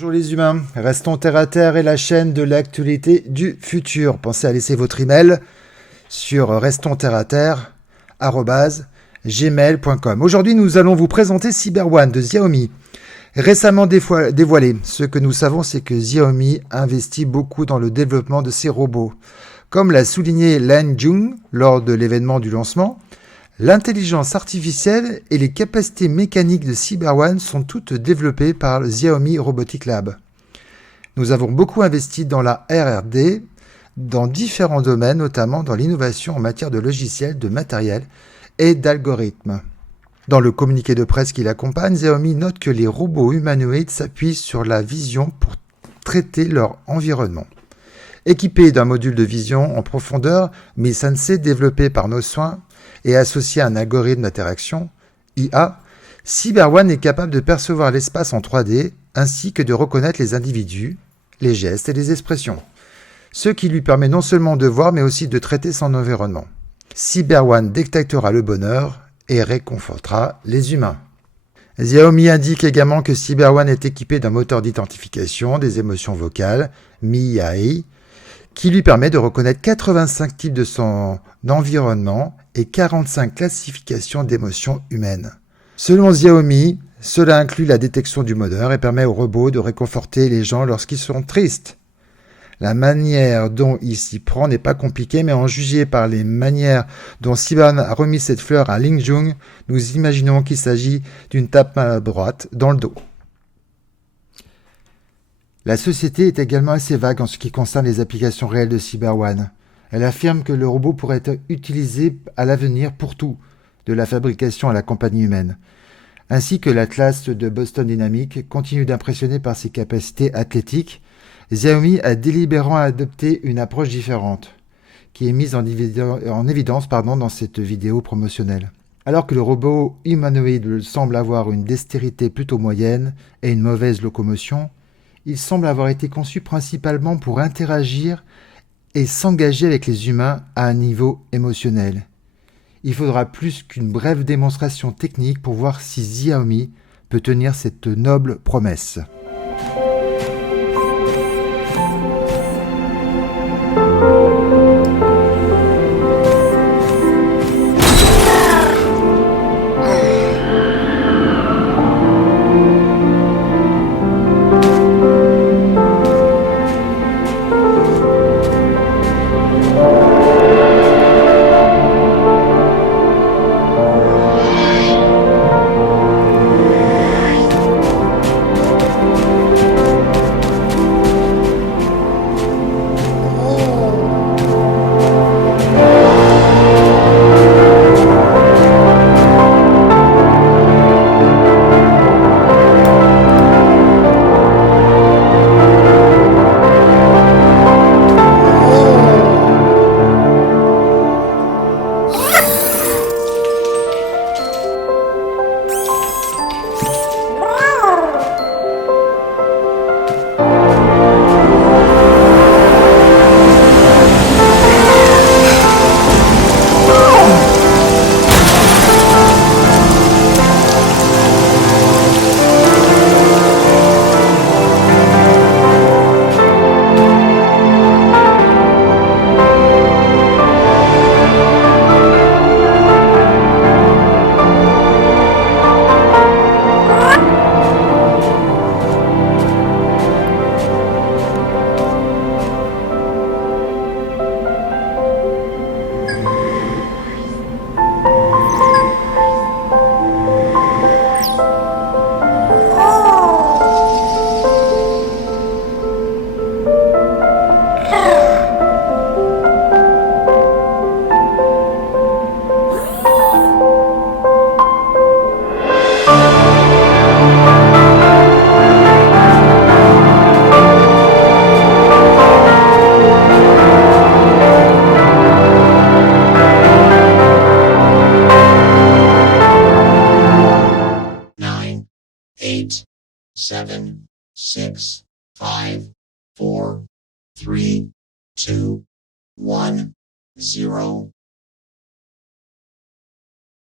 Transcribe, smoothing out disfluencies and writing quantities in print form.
Bonjour les humains, restons terre à terre et la chaîne de l'actualité du futur. Pensez à laisser votre email sur restonsterre@gmail.com. Aujourd'hui, nous allons vous présenter CyberOne de Xiaomi. Récemment dévoilé, ce que nous savons, c'est que Xiaomi investit beaucoup dans le développement de ses robots. Comme l'a souligné Lan Jung lors de l'événement du lancement, l'intelligence artificielle et les capacités mécaniques de CyberOne sont toutes développées par le Xiaomi Robotics Lab. Nous avons beaucoup investi dans la R&D dans différents domaines, notamment dans l'innovation en matière de logiciels, de matériel et d'algorithmes. Dans le communiqué de presse qui l'accompagne, Xiaomi note que les robots humanoïdes s'appuient sur la vision pour traiter leur environnement. Équipé d'un module de vision en profondeur, Mi Sensei développé par nos soins et associé à un algorithme d'interaction, IA, CyberOne est capable de percevoir l'espace en 3D ainsi que de reconnaître les individus, les gestes et les expressions, ce qui lui permet non seulement de voir mais aussi de traiter son environnement. CyberOne détectera le bonheur et réconfortera les humains. Xiaomi indique également que CyberOne est équipé d'un moteur d'identification des émotions vocales, MIAI, qui lui permet de reconnaître 85 types de son environnement et 45 classifications d'émotions humaines. Selon Xiaomi, cela inclut la détection du bonheur et permet aux robots de réconforter les gens lorsqu'ils sont tristes. La manière dont il s'y prend n'est pas compliquée, mais en juger par les manières dont CyberOne a remis cette fleur à Lan Jung, nous imaginons qu'il s'agit d'une tape maladroite dans le dos. La société est également assez vague en ce qui concerne les applications réelles de CyberOne. Elle affirme que le robot pourrait être utilisé à l'avenir pour tout, de la fabrication à la compagnie humaine, ainsi que l'Atlas de Boston Dynamics continue d'impressionner par ses capacités athlétiques. Xiaomi a délibérément adopté une approche différente, qui est mise en évidence dans cette vidéo promotionnelle. Alors que le robot humanoïde semble avoir une dextérité plutôt moyenne et une mauvaise locomotion, il semble avoir été conçu principalement pour interagir et s'engager avec les humains à un niveau émotionnel. Il faudra plus qu'une brève démonstration technique pour voir si Xiaomi peut tenir cette noble promesse. Eight, 7, 6, 5, 4, 3, 2, 1, 0.